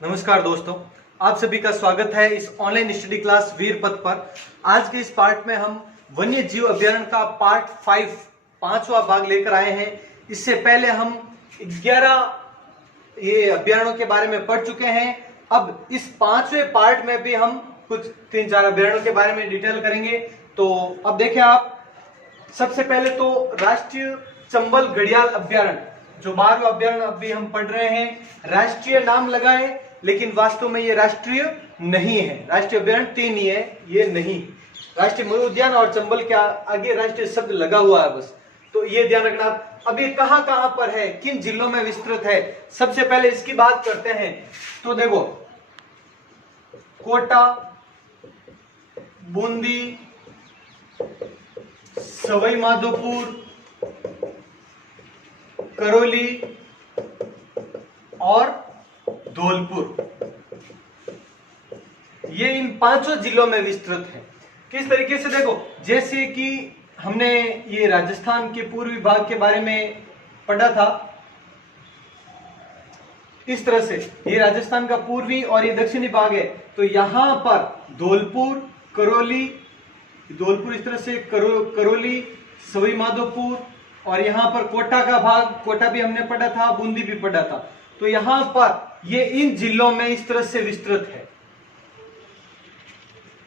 नमस्कार दोस्तों, आप सभी का स्वागत है इस ऑनलाइन स्टडी क्लास वीर पथ पर। आज के इस पार्ट में हम वन्य जीव अभ्यारण्य का पार्ट 5 पांचवा भाग लेकर आए हैं। इससे पहले हम 11 ये अभ्यारण्यों के बारे में पढ़ चुके हैं। अब इस पांचवें पार्ट में भी हम कुछ 3-4 अभ्यारण्यों के बारे में डिटेल करेंगे। तो अब देखें आप, सबसे पहले तो राष्ट्रीय चंबल घड़ियाल अभ्यारण्य, जो 12वां अभ्यारण्य अभी हम पढ़ रहे हैं। राष्ट्रीय नाम लगा है लेकिन वास्तव में ये राष्ट्रीय नहीं है। राष्ट्रीय अभ्यारण्य 3 ही है, ये नहीं। राष्ट्रीय मृग उद्यान और चंबल के आगे राष्ट्रीय शब्द लगा हुआ है बस, तो ये ध्यान रखना। अब ये कहां कहां पर है, किन जिलों में विस्तृत है, सबसे पहले इसकी बात करते हैं। तो देखो, कोटा, बूंदी, सवाई माधोपुर, करौली और धौलपुर, ये इन 5 जिलों में विस्तृत है। किस तरीके से, देखो, जैसे कि हमने ये राजस्थान के पूर्वी भाग के बारे में पढ़ा था, इस तरह से ये राजस्थान का पूर्वी और ये दक्षिणी भाग है। तो यहां पर धौलपुर, करौली, धौलपुर इस तरह से करौली, सवाई माधोपुर, और यहां पर कोटा का भाग, कोटा भी हमने पढ़ा था, बूंदी भी पढ़ा था। तो यहां पर ये इन जिलों में इस तरह से विस्तृत है।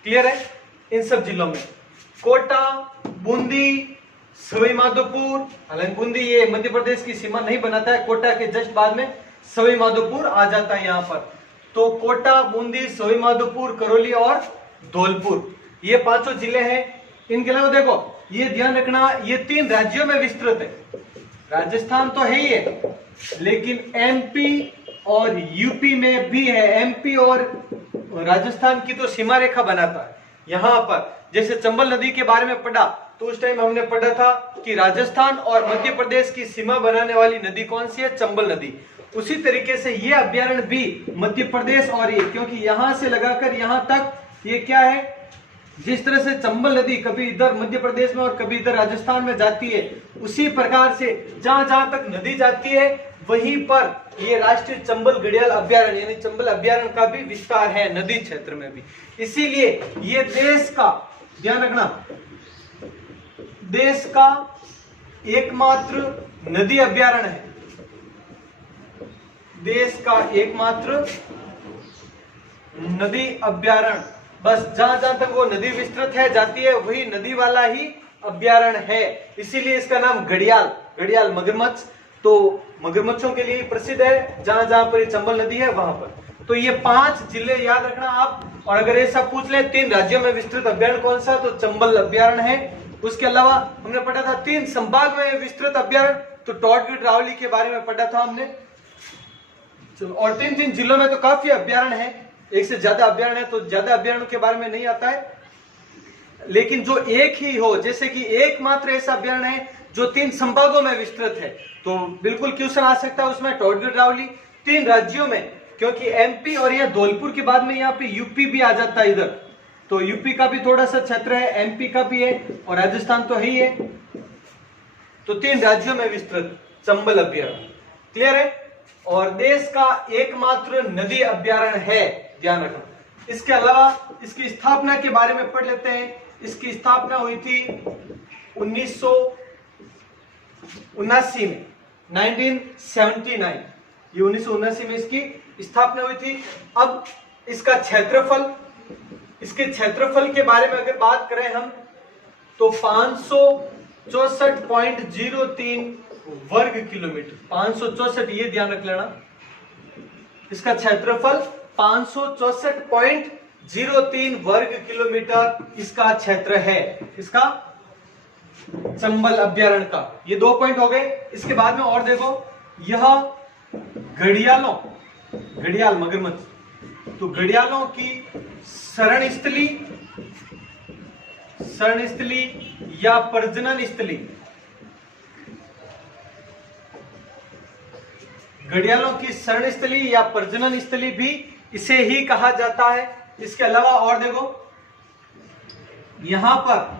क्लियर है? इन सब जिलों में कोटा, बूंदी, सवाई माधोपुर, हालांकि बूंदी ये मध्य प्रदेश की सीमा नहीं बनाता है, कोटा के जस्ट बाद में सवाई माधोपुर आ जाता है यहां पर। तो कोटा, बूंदी, सवाई माधोपुर, करौली और धौलपुर, ये 5 जिले हैं। इनके अलावा देखो, ये ध्यान रखना, ये 3 राज्यों में विस्तृत है। राजस्थान तो है ही है, लेकिन एमपी और यूपी में भी है। एमपी और राजस्थान की तो सीमा रेखा बनाता है। यहां पर जैसे चंबल नदी के बारे में पढ़ा, तो उस टाइम हमने पढ़ा था कि राजस्थान और मध्य प्रदेश की सीमा बनाने वाली नदी कौन सी है? चंबल नदी। उसी तरीके से ये अभ्यारण्य भी मध्य प्रदेश और ये, क्योंकि यहां से लगाकर यहां तक ये क्या है, जिस तरह से चंबल नदी कभी इधर मध्य प्रदेश में और कभी इधर राजस्थान में जाती है, उसी प्रकार से जहां जहां तक नदी जाती है वहीं पर ये राष्ट्रीय चंबल घड़ियाल अभ्यारण्य यानी चंबल अभ्यारण्य का भी विस्तार है, नदी क्षेत्र में भी। इसीलिए ये देश का, ध्यान रखना, देश का एकमात्र नदी अभ्यारण्य है। देश का एकमात्र नदी अभ्यारण्य, बस जहां जहां तक वो नदी विस्तृत है जाती है, वही नदी वाला ही अभ्यारण्य है। इसीलिए इसका नाम घड़ियाल, घड़ियाल मगरमच्छ, तो मगरमच्छों के लिए प्रसिद्ध है। जहां जहां पर चंबल नदी है वहां पर। तो ये 5 जिले याद रखना आप। और अगर ऐसा पूछ ले 3 राज्यों में विस्तृत अभ्यारण्य कौन सा, तो चंबल अभ्यारण्य है। उसके अलावा हमने पढ़ा था 3 संभाग में विस्तृत अभ्यारण्य, तो टॉडगढ़ रावली के बारे में पढ़ा था हमने। और 3 जिलों में तो काफी अभ्यारण्य है, एक से ज्यादा अभ्यारण्य है, तो ज्यादा अभ्यारण्यों के बारे में नहीं आता है। लेकिन जो एक ही हो, जैसे कि एकमात्र ऐसा अभ्यारण्य है जो 3 संभागों में विस्तृत है, तो बिल्कुल क्वेश्चन आ सकता है उसमें टॉडगढ़ रावली। 3 राज्यों में, क्योंकि एमपी और यह धौलपुर के बाद में यहाँ पे यूपी भी आ जाता है इधर, तो यूपी का भी थोड़ा सा क्षेत्र है, एमपी का भी है, और राजस्थान तो है ही है। तो 3 राज्यों में विस्तृत चंबल अभ्यारण्य। क्लियर है? और देश का एकमात्र नदी अभ्यारण्य है, ध्यान रखना। इसके अलावा इसकी स्थापना के बारे में पढ़ लेते हैं। इसकी स्थापना हुई थी 1979 में, 1979, ये 1979 में इसकी स्थापना हुई थी। अब इसका क्षेत्रफल, इसके क्षेत्रफल के बारे में अगर बात करें हम, तो 564.03 वर्ग किलोमीटर, 564, ये ध्यान रख लेना। इसका क्षेत्रफल 564.03 वर्ग किलोमीटर इसका क्षेत्र है, इसका चंबल अभ्यारण्य का। ये 2 पॉइंट हो गए। इसके बाद में और देखो, यह घड़ियालों, घड़ियाल मगरमच्छ, तो घड़ियालों की शरण स्थली या प्रजनन स्थली, घड़ियालों की शरण स्थली या प्रजनन स्थली भी इसे ही कहा जाता है। इसके अलावा और देखो, यहां पर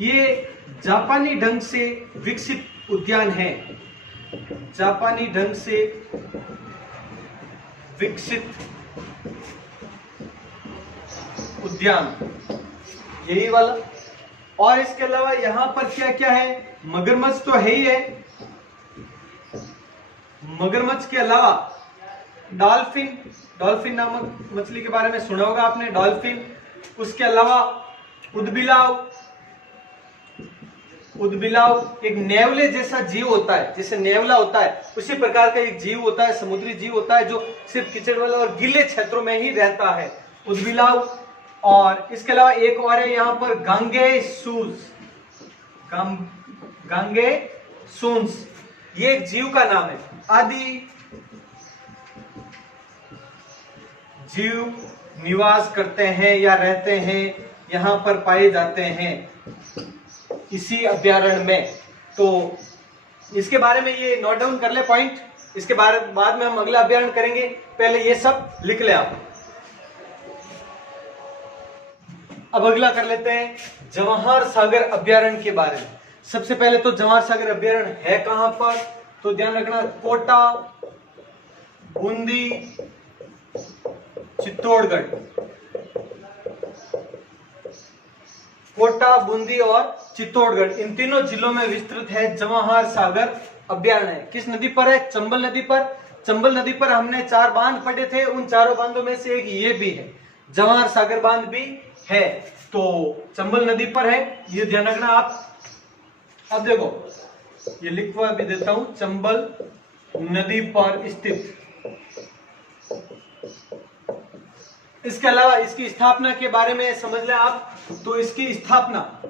ये जापानी ढंग से विकसित उद्यान है, जापानी ढंग से विकसित उद्यान, यही वाला। और इसके अलावा यहां पर क्या क्या है, मगरमच्छ तो है ही है, मगरमच्छ के अलावा डॉल्फिन, डॉल्फिन नामक मछली के बारे में सुना होगा आपने, डॉल्फिन। उसके अलावा उदबिलाव, उदबिलाव एक नेवले जैसा जीव होता है, जैसे नेवला होता है उसी प्रकार का एक जीव होता है, समुद्री जीव होता है जो सिर्फ कीचड़ वाले और गीले क्षेत्रों में ही रहता है, उदबिलाव। और इसके अलावा एक और है यहाँ पर गांगेसूस, गांगेसूस, ये एक जीव का नाम है। आदि जीव निवास करते हैं या रहते हैं, यहाँ पर पाए जाते हैं इसी अभ्यारण्य में। तो इसके बारे में ये नोट डाउन कर ले पॉइंट, इसके बाद में हम अगला अभ्यारण्य करेंगे, पहले ये सब लिख ले आप। अब अगला कर लेते हैं जवाहर सागर अभ्यारण्य के बारे में। सबसे पहले तो जवाहर सागर अभ्यारण्य है कहां पर, तो ध्यान रखना कोटा, बूंदी, चित्तौड़गढ़, कोटा, बूंदी और चित्तौड़गढ़, इन तीनों जिलों में विस्तृत है जवाहर सागर अभ्यारण्य। किस नदी पर है, चंबल नदी पर। चंबल नदी पर हमने 4 बांध पढ़े थे, उन चारों बांधों में से एक ये भी है, जवाहर सागर बांध भी है, तो चंबल नदी पर है, ये ध्यान रखना आप। अब देखो ये लिखवा भी देता हूं, चंबल नदी पर स्थित। इसके अलावा इसकी स्थापना के बारे में समझ लें आप, तो इसकी स्थापना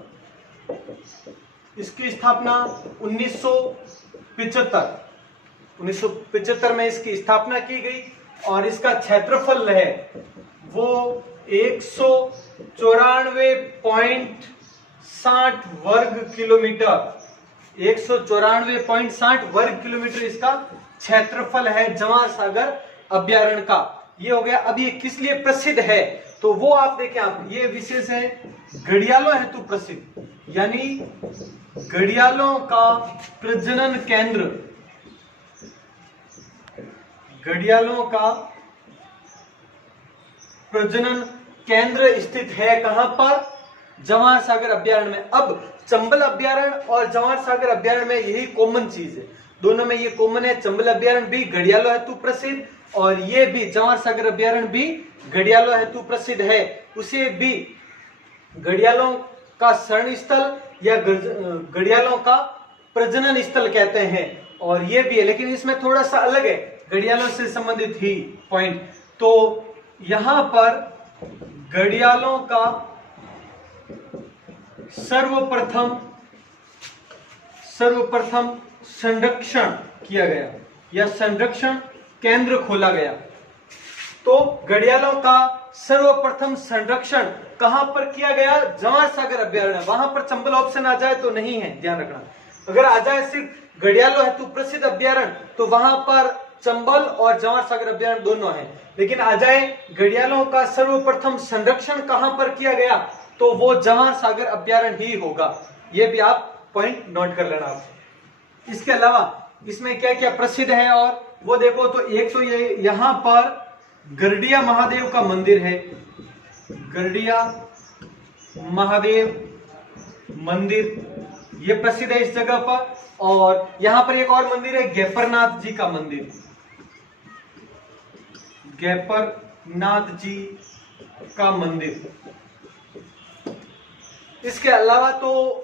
1975 में इसकी स्थापना की गई और इसका क्षेत्रफल है वो 194.60 वर्ग किलोमीटर, 194.60 वर्ग किलोमीटर इसका क्षेत्रफल है जवाहर सागर अभ्यारण्य का। ये हो गया। अब ये किस लिए प्रसिद्ध है, तो वो आप देखें, आप ये विशेष है घड़ियालों हेतु प्रसिद्ध, यानी घड़ियालों का प्रजनन केंद्र, घड़ियालों का प्रजनन केंद्र स्थित है कहां पर, जवाहर सागर अभ्यारण्य में। अब चंबल अभ्यारण्य और जवाहर सागर अभ्यारण्य में यही कॉमन चीज है, दोनों में ये कॉमन है, चंबल अभ्यारण्य भी घड़ियालों हेतु प्रसिद्ध और ये भी जवाहर सागर अभ्यारण्य भी घड़ियालों हेतु प्रसिद्ध है। उसे भी घड़ियालों का शरण स्थल या घड़ियालों का प्रजनन स्थल कहते हैं, और ये भी है, लेकिन इसमें थोड़ा सा अलग है, घड़ियालों से संबंधित ही पॉइंट। तो यहां पर घड़ियालों का सर्वप्रथम संरक्षण किया गया या संरक्षण केंद्र खोला गया। तो घड़ियालों का सर्वप्रथम संरक्षण कहां पर किया गया, जवाहर सागर अभ्यारण्य। वहां पर चंबल ऑप्शन आ जाए तो नहीं है, ध्यान रखना। अगर आ जाए सिर्फ घड़ियालों हेतु प्रसिद्ध अभ्यारण्य तो वहां पर चंबल और जवाहर सागर अभ्यारण्य दोनों है, लेकिन आ जाए घड़ियालों का सर्वप्रथम संरक्षण कहां पर किया गया तो वो जवाहर सागर अभ्यारण्य ही होगा। ये भी आप पॉइंट नोट कर लेना आप। इसके अलावा इसमें क्या क्या प्रसिद्ध है और वो देखो, तो एक तो ये यहां पर गरडिया महादेव का मंदिर है, गरडिया महादेव मंदिर ये प्रसिद्ध है इस जगह पर। और यहां पर एक और मंदिर है गेपरनाथ जी का मंदिर, गेपरनाथ जी का मंदिर। इसके अलावा तो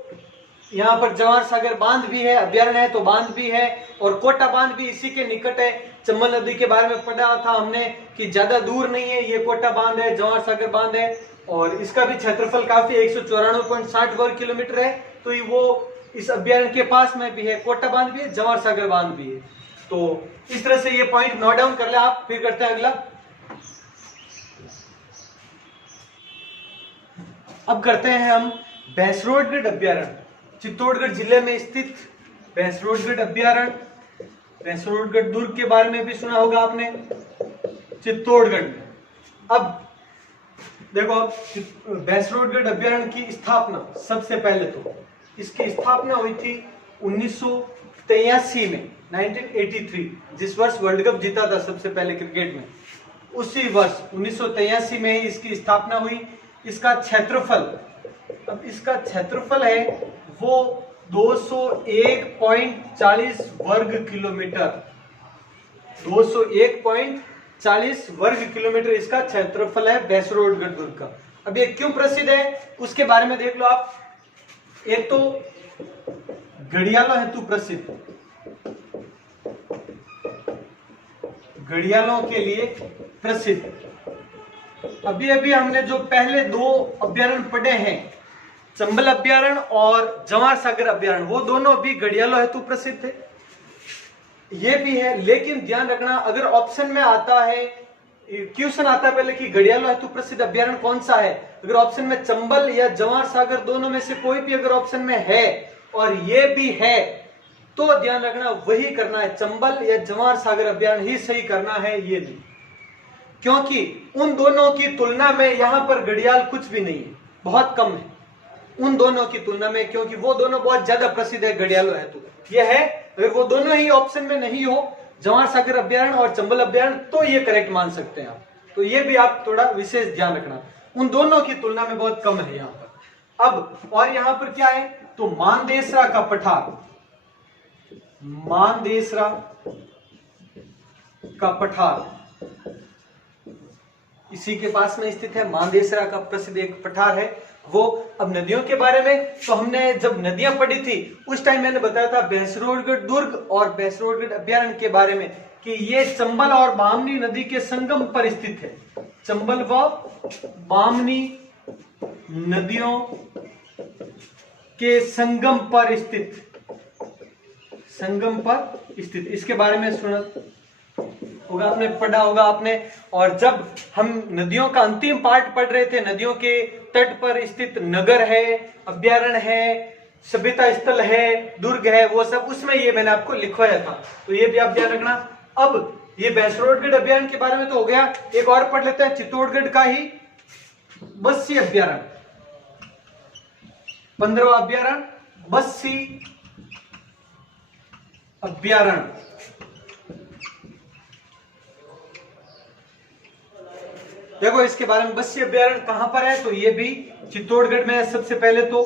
यहाँ पर जवाहर सागर बांध भी है, अभ्यारण्य है तो बांध भी है, और कोटा बांध भी इसी के निकट है। चंबल नदी के बारे में पढ़ा था हमने कि ज्यादा दूर नहीं है, ये कोटा बांध है, जवाहर सागर बांध है, और इसका भी क्षेत्रफल काफी 194.60 वर्ग किलोमीटर है। तो वो इस अभ्यारण्य के पास में भी है, कोटा बांध भी है, जवाहर सागर बांध भी है। तो इस तरह से ये पॉइंट नोट डाउन कर ले आप। फिर करते हैं अगला। अब करते हैं हम भैंसरोडगढ़ अभ्यारण्य, चित्तौड़गढ़ जिले में स्थित भैंसरोडगढ़ अभ्यारण्य। भैंसरोडगढ़ दुर्ग के बारे में भी सुना होगा आपने, चित्तौड़गढ़ में। अब देखो भैंसरोडगढ़ अभ्यारण्य की स्थापना, सबसे पहले तो इसकी स्थापना हुई थी 1983 में, 1983, जिस वर्ष वर्ल्ड कप जीता था सबसे पहले क्रिकेट में, उसी वर्ष 1983 में ही इसकी स्थापना हुई। इसका क्षेत्रफल, अब इसका क्षेत्रफल है वो 201.40 वर्ग किलोमीटर, 201.40 वर्ग किलोमीटर इसका क्षेत्रफल है बैसरोडगढ़ दुर्ग का। अब ये क्यों प्रसिद्ध है उसके बारे में देख लो आप। एक तो घड़ियालों हेतु प्रसिद्ध, घड़ियालों के लिए प्रसिद्ध। अभी अभी हमने जो पहले दो अभ्यारण्य पढ़े हैं, चंबल अभ्यारण्य और जवाहर सागर अभ्यारण्य, वो दोनों भी घड़ियालों हेतु प्रसिद्ध है। ये भी है, लेकिन ध्यान रखना अगर ऑप्शन में आता है, क्वेश्चन आता है पहले कि घड़ियालों हेतु प्रसिद्ध अभ्यारण्य कौन सा है, अगर ऑप्शन में चंबल या जवाहर सागर दोनों में से कोई भी अगर ऑप्शन में है और ये भी है तो ध्यान रखना वही करना है, चंबल या जवाहर सागर अभ्यारण्य ही सही करना है, ये नहीं। क्योंकि उन दोनों की तुलना में यहां पर घड़ियाल कुछ भी नहीं है, बहुत कम है उन दोनों की तुलना में, क्योंकि वो दोनों बहुत ज्यादा प्रसिद्ध है घड़ियालों हेतु। ये है, अगर वो दोनों ही ऑप्शन में नहीं हो, जवाहर सागर अभ्यारण्य और चंबल अभ्यारण्य, तो ये करेक्ट मान सकते हैं आप। तो ये भी आप थोड़ा विशेष ध्यान रखना, उन दोनों की तुलना में बहुत कम है यहाँ पर। अब और यहाँ पर क्या है, तो मानदेसरा का पठार, मानदेसरा का पठार इसी के पास में स्थित है। मानदेसरा का प्रसिद्ध एक पठार है वो। अब नदियों के बारे में तो हमने जब नदियां पढ़ी थी उस टाइम मैंने बताया था बैसरोडगढ़ दुर्ग और बैसरोडगढ़ अभ्यारण्य के बारे में कि ये चंबल और बामनी नदी के संगम पर स्थित है। चंबल व बामनी नदियों के संगम पर स्थित, संगम पर स्थित, इसके बारे में सुना होगा आपने, पढ़ा होगा आपने। और जब हम नदियों का अंतिम पार्ट पढ़ रहे थे, नदियों के तट पर स्थित नगर है, अभ्यारण्य है, सभ्यता स्थल है, दुर्ग है, वो सब उसमें ये मैंने आपको लिखवाया था, तो ये भी आप ध्यान रखना। अब ये बैसरोडगढ़ अभ्यारण्य के बारे में तो हो गया, एक और पढ़ लेते हैं चित्तौड़गढ़ का ही बस्सी अभ्यारण्य, 15वां अभ्यारण्य बस्सी अभ्यारण्य। देखो इसके बारे में, बस्सी अभ्यारण्य कहां पर है, तो ये भी चित्तौड़गढ़ में है सबसे पहले तो।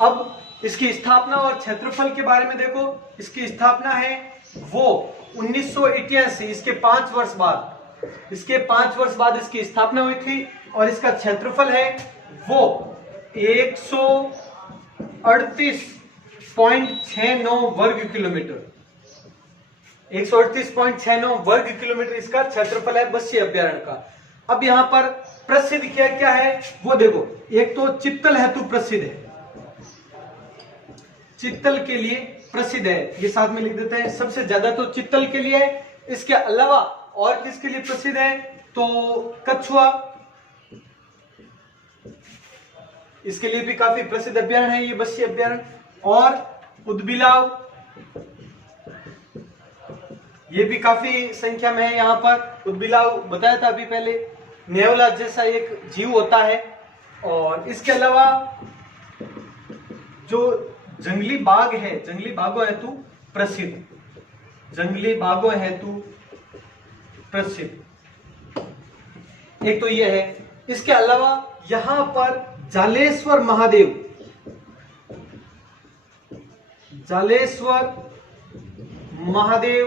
अब इसकी स्थापना और क्षेत्रफल के बारे में देखो, इसकी स्थापना है वो 1988, इसके 5 वर्ष बाद, इसके 5 वर्ष बाद इसकी स्थापना हुई थी। और इसका क्षेत्रफल है वो 138.69 वर्ग किलोमीटर, 138.69 वर्ग किलोमीटर इसका क्षेत्रफल है बस्सी अभ्यारण्य का। अब यहां पर प्रसिद्ध क्या क्या है वो देखो, एक तो चित्तल हेतु प्रसिद्ध है, चित्तल के लिए प्रसिद्ध है, ये साथ में लिख देते हैं, सबसे ज्यादा तो चित्तल के लिए है। इसके अलावा और किसके लिए प्रसिद्ध है, तो कछुआ, इसके लिए भी काफी प्रसिद्ध अभ्यारण्य है ये बस्सी अभ्यारण्य। और उदबिलाव, ये भी काफी संख्या में है यहाँ पर। उदबिलाव बताया था अभी पहले, नेवला जैसा एक जीव होता है। और इसके अलावा जो जंगली बाघ है, जंगली बाघों हेतु प्रसिद्ध, जंगली बाघों हेतु प्रसिद्ध, एक तो ये है। इसके अलावा यहां पर जालेश्वर महादेव, जालेश्वर महादेव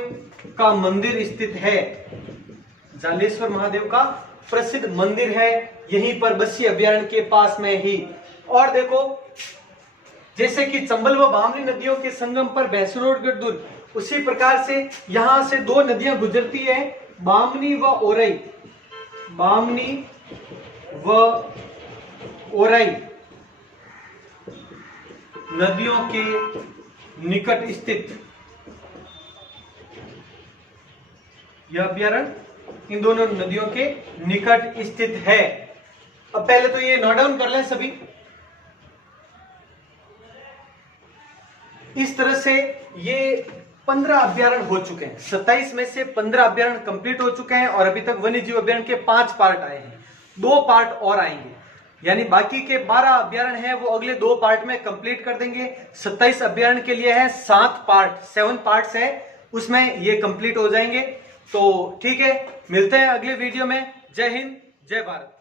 का मंदिर स्थित है, जालेश्वर महादेव का प्रसिद्ध मंदिर है यहीं पर बस्सी अभ्यारण्य के पास में ही। और देखो जैसे कि चंबल व बामनी नदियों के संगम पर बैसरोडगढ़ दुर्ग, उसी प्रकार से यहां से 2 नदियां गुजरती है, बामनी व ओरई, बामनी व ओरई नदियों के निकट स्थित यह अभ्यारण्य इन दोनों नदियों के निकट स्थित है। अब पहले तो ये नोट डाउन कर लें सभी। इस तरह से ये 15 अभ्यारण्य हो चुके हैं, 27 में से 15 अभ्यारण्य कंप्लीट हो चुके हैं और अभी तक वन्य जीव अभ्यारण्य के 5 पार्ट आए हैं, 2 पार्ट और आएंगे, यानी बाकी के 12 अभ्यारण्य हैं वो अगले 2 पार्ट में कंप्लीट कर देंगे। 27 अभ्यारण्य के लिए है 7 पार्ट, 7 पार्ट्स है, उसमें ये कंप्लीट हो जाएंगे। तो ठीक है, मिलते हैं अगले वीडियो में। जय हिंद, जय भारत।